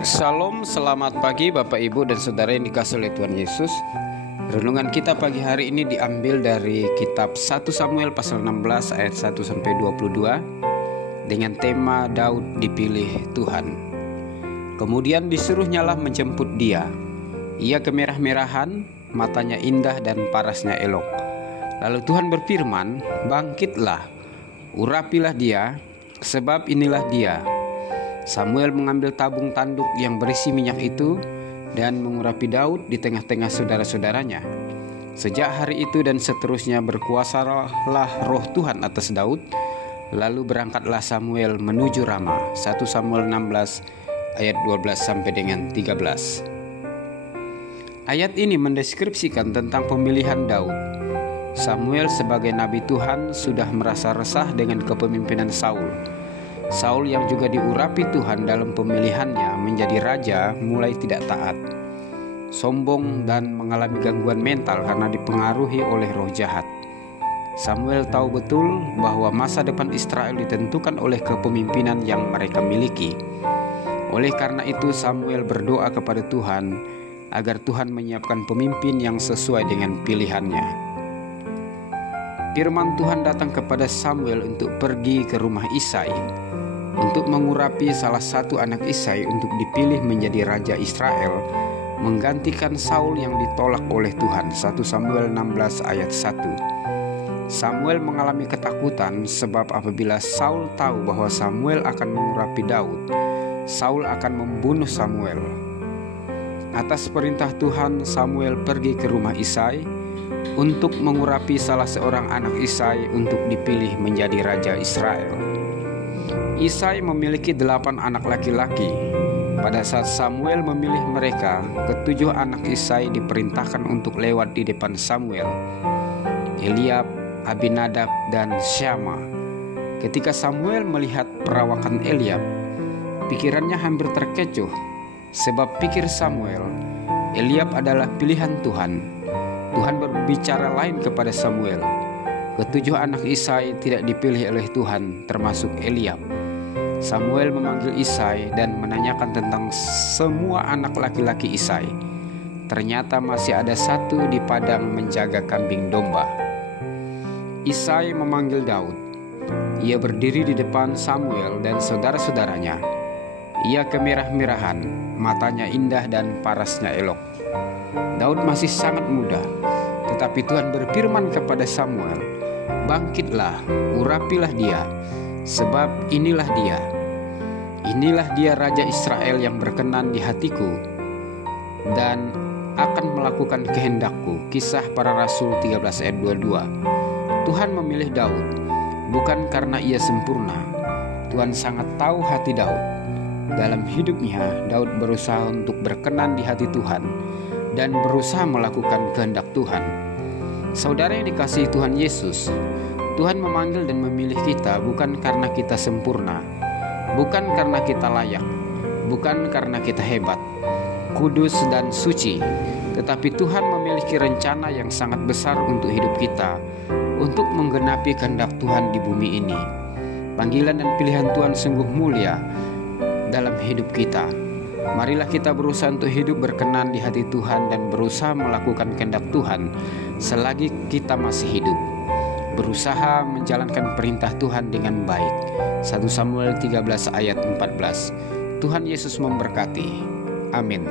Shalom, selamat pagi Bapak Ibu dan Saudara yang dikasihi oleh Tuhan Yesus. Renungan kita pagi hari ini diambil dari kitab 1 Samuel pasal 16 ayat 1 sampai 22 dengan tema Daud dipilih Tuhan. Kemudian disuruhnyalah menjemput dia. Ia kemerah-merahan, matanya indah dan parasnya elok. Lalu Tuhan berfirman, "Bangkitlah, urapilah dia, sebab inilah dia." Samuel mengambil tabung tanduk yang berisi minyak itu dan mengurapi Daud di tengah-tengah saudara-saudaranya. Sejak hari itu dan seterusnya berkuasalah roh Tuhan atas Daud. Lalu berangkatlah Samuel menuju Rama. 1 Samuel 16 ayat 12 sampai dengan 13. Ayat ini mendeskripsikan tentang pemilihan Daud. Samuel sebagai nabi Tuhan sudah merasa resah dengan kepemimpinan Saul. Saul yang juga diurapi Tuhan dalam pemilihannya menjadi raja mulai tidak taat, sombong dan mengalami gangguan mental karena dipengaruhi oleh roh jahat. Samuel tahu betul bahwa masa depan Israel ditentukan oleh kepemimpinan yang mereka miliki. Oleh karena itu Samuel berdoa kepada Tuhan agar Tuhan menyiapkan pemimpin yang sesuai dengan pilihannya. Firman Tuhan datang kepada Samuel untuk pergi ke rumah Isai untuk mengurapi salah satu anak Isai untuk dipilih menjadi raja Israel, menggantikan Saul yang ditolak oleh Tuhan. 1 Samuel 16 ayat 1. Samuel mengalami ketakutan sebab apabila Saul tahu bahwa Samuel akan mengurapi Daud, Saul akan membunuh Samuel. Atas perintah Tuhan, Samuel pergi ke rumah Isai untuk mengurapi salah seorang anak Isai untuk dipilih menjadi raja Israel. Isai memiliki 8 anak laki-laki. Pada saat Samuel memilih mereka, ketujuh anak Isai diperintahkan untuk lewat di depan Samuel: Eliab, Abinadab, dan Syama. Ketika Samuel melihat perawakan Eliab, pikirannya hampir terkecoh, sebab pikir Samuel, Eliab adalah pilihan Tuhan. Tuhan berbicara lain kepada Samuel. Ketujuh anak Isai tidak dipilih oleh Tuhan, termasuk Eliab. Samuel memanggil Isai dan menanyakan tentang semua anak laki-laki Isai. Ternyata masih ada satu di padang menjaga kambing domba. Isai memanggil Daud. Ia berdiri di depan Samuel dan saudara-saudaranya. Ia kemerah-merahan, matanya indah dan parasnya elok. Daud masih sangat muda, tetapi Tuhan berfirman kepada Samuel, "Bangkitlah, urapilah dia, sebab inilah dia. Inilah dia raja Israel yang berkenan di hatiku dan akan melakukan kehendakku." Kisah Para Rasul 13 ayat 22. Tuhan memilih Daud bukan karena ia sempurna. Tuhan sangat tahu hati Daud. Dalam hidupnya, Daud berusaha untuk berkenan di hati Tuhan dan berusaha melakukan kehendak Tuhan. Saudara yang dikasihi Tuhan Yesus, Tuhan memanggil dan memilih kita bukan karena kita sempurna, bukan karena kita layak, bukan karena kita hebat, kudus dan suci, tetapi Tuhan memiliki rencana yang sangat besar untuk hidup kita, untuk menggenapi kehendak Tuhan di bumi ini. Panggilan dan pilihan Tuhan sungguh mulia dalam hidup kita. Marilah kita berusaha untuk hidup berkenan di hati Tuhan dan berusaha melakukan kehendak Tuhan selagi kita masih hidup. Berusaha menjalankan perintah Tuhan dengan baik. 1 Samuel 13 ayat 14. Tuhan Yesus memberkati. Amin.